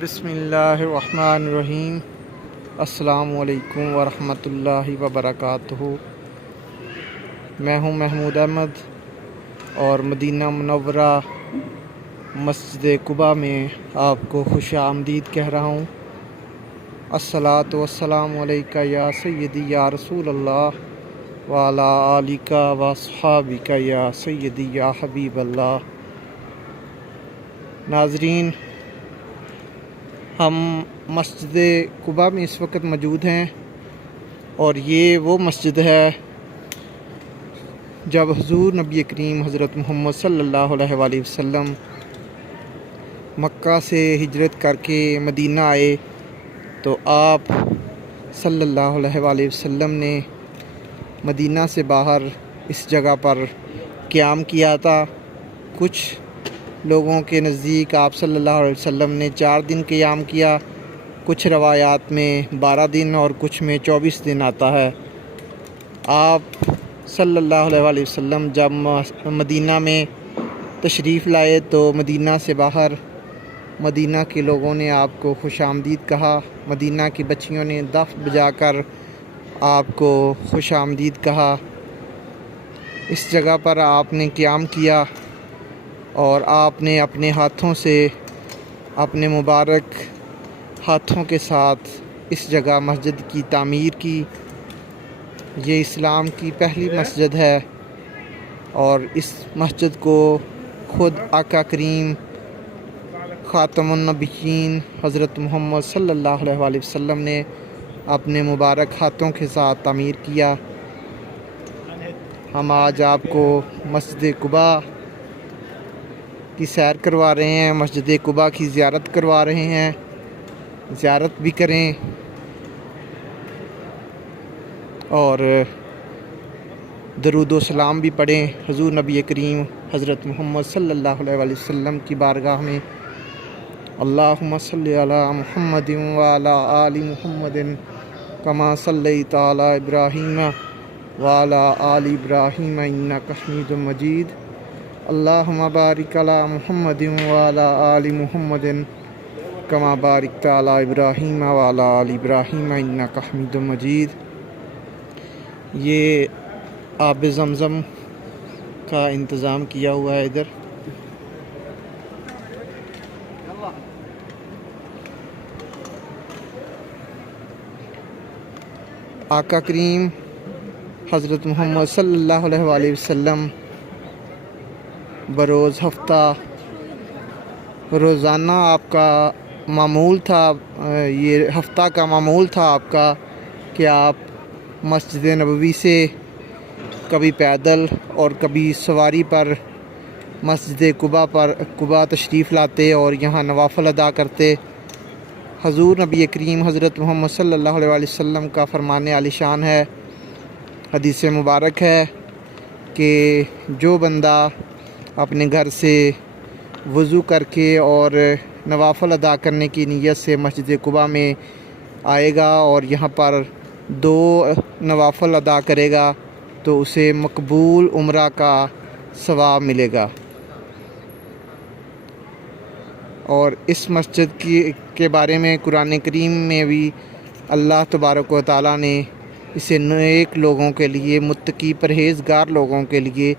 بسم اللہ الرحمن الرحیم۔ السلام علیکم ورحمۃ اللہ وبرکاتہ۔ میں ہوں محمود احمد اور مدینہ منورہ مسجد قباء میں آپ کو خوش آمدید کہہ رہا ہوں۔ الصلاۃ والسلام علیکہ یا سیدی یا رسول اللہ وعلی آلک و اصحابک یا سیدی یا حبیب اللہ۔ ناظرین، ہم مسجد قباء میں اس وقت موجود ہیں اور یہ وہ مسجد ہے جب حضور نبی کریم حضرت محمد صلی اللہ علیہ وآلہ وسلم مکہ سے ہجرت کر کے مدینہ آئے تو آپ صلی اللہ علیہ وآلہ وسلم نے مدینہ سے باہر اس جگہ پر قیام کیا تھا۔ کچھ لوگوں کے نزدیک آپ صلی اللہ علیہ وسلم نے 4 دن قیام کیا، کچھ روایات میں 12 دن اور کچھ میں 24 دن آتا ہے۔ آپ صلی اللہ علیہ وآلہ وسلم جب مدینہ میں تشریف لائے تو مدینہ سے باہر مدینہ کے لوگوں نے آپ کو خوش آمدید کہا، مدینہ کی بچیوں نے دف بجا کر آپ کو خوش آمدید کہا۔ اس جگہ پر آپ نے قیام کیا اور آپ نے اپنے ہاتھوں سے، اپنے مبارک ہاتھوں کے ساتھ اس جگہ مسجد کی تعمیر کی۔ یہ اسلام کی پہلی مسجد ہے اور اس مسجد کو خود آقا کریم خاتم النبیین حضرت محمد صلی اللہ علیہ وآلہ وسلم نے اپنے مبارک ہاتھوں کے ساتھ تعمیر کیا۔ ہم آج آپ کو مسجد قباء کی سیر کروا رہے ہیں، مسجد قباء کی زیارت کروا رہے ہیں۔ زیارت بھی کریں اور درود و سلام بھی پڑھیں حضور نبی کریم حضرت محمد صلی اللہ علیہ وآلہ وسلم کی بارگاہ میں۔ اللہم صلی علی محمد وعلی آل محمد کما صلیت علی ابراہیم وعلی آل ابراہیم انک حمید مجید۔ اللہم بارک علی محمد وعلی آل محمد کما بارکت علی ابراہیم وعلی آل ابراہیم انک حمید مجید۔ یہ آب زمزم کا انتظام کیا ہوا ہے ادھر۔ آقا کریم حضرت محمد صلی اللہ علیہ وآلہ وسلم بروز ہفتہ روزانہ آپ کا معمول تھا، یہ ہفتہ کا معمول تھا آپ کا کہ آپ مسجد نبوی سے کبھی پیدل اور کبھی سواری پر مسجد قباء تشریف لاتے اور یہاں نوافل ادا کرتے۔ حضور نبی کریم حضرت محمد صلی اللہ علیہ وآلہ وسلم کا فرمان عالی شان ہے، حدیث مبارک ہے کہ جو بندہ اپنے گھر سے وضو کر کے اور نوافل ادا کرنے کی نیت سے مسجد قباء میں آئے گا اور یہاں پر 2 نوافل ادا کرے گا تو اسے مقبول عمرہ کا ثواب ملے گا۔ اور اس مسجد کے بارے میں قرآن کریم میں بھی اللہ تبارک و تعالیٰ نے اسے نیک لوگوں کے لیے، متقی پرہیزگار لوگوں کے لیے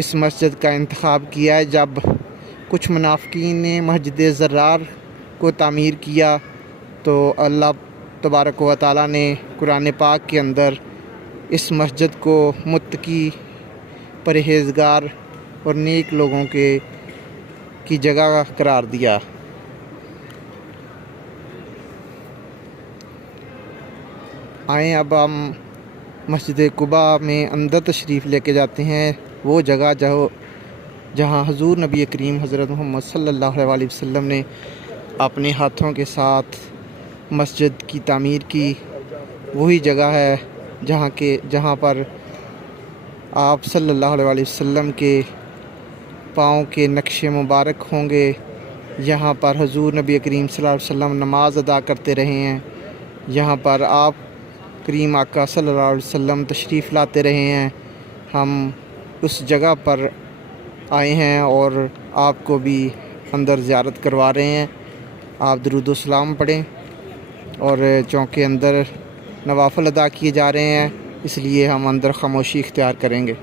اس مسجد کا انتخاب کیا ہے۔ جب کچھ منافقین نے مسجد زرار کو تعمیر کیا تو اللہ تبارک و تعالیٰ نے قرآن پاک کے اندر اس مسجد کو متقی پرہیزگار اور نیک لوگوں کی جگہ قرار دیا۔ آئیں اب ہم مسجد قباء میں اندر تشریف لے کے جاتے ہیں، وہ جگہ جہاں حضور نبی کریم حضرت محمد صلی اللہ علیہ وآلہ وسلم نے اپنے ہاتھوں کے ساتھ مسجد کی تعمیر کی۔ وہی جگہ ہے جہاں پر آپ صلی اللہ علیہ وآلہ وسلم کے پاؤں کے نقش مبارک ہوں گے۔ یہاں پر حضور نبی کریم صلی اللہ علیہ وسلم نماز ادا کرتے رہے ہیں، یہاں پر آپ کریم آقا صلی اللہ علیہ وسلم تشریف لاتے رہے ہیں۔ ہم اس جگہ پر آئے ہیں اور آپ کو بھی اندر زیارت کروا رہے ہیں۔ آپ درود و سلام پڑھیں، اور چونکہ اندر نوافل ادا کیے جا رہے ہیں اس لیے ہم اندر خاموشی اختیار کریں گے۔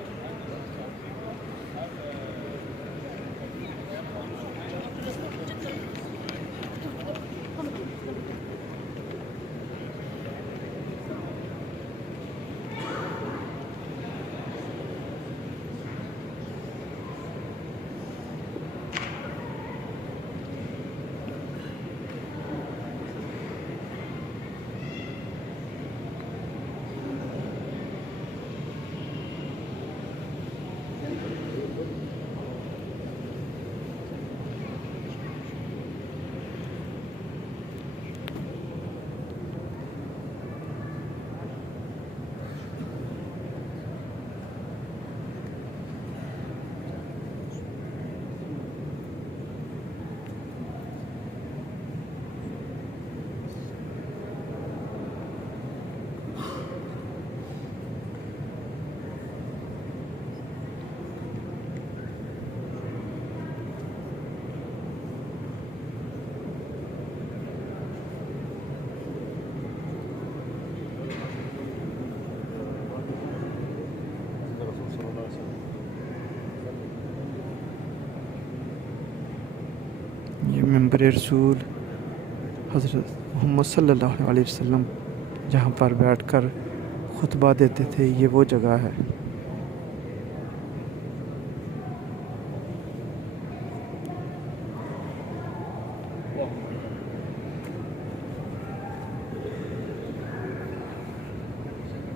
یہ منبر رسول حضرت محمد صلی اللہ علیہ وسلم جہاں پر بیٹھ کر خطبہ دیتے تھے، یہ وہ جگہ ہے۔